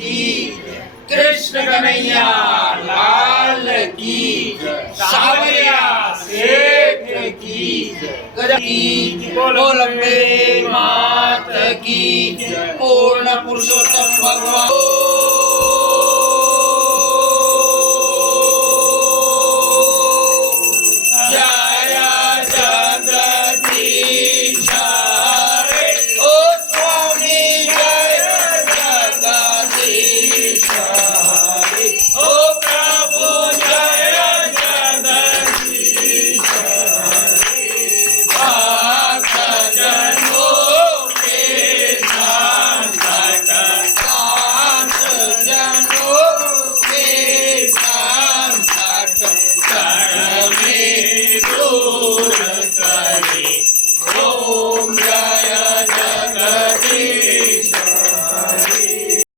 की जय, कृष्ण कन्हैया लाल की जय, सावरिया सेठ की जय, गजा की जय, बोलो लंबे मात की जय, पूर्ण पुरुषोत्तम भगवान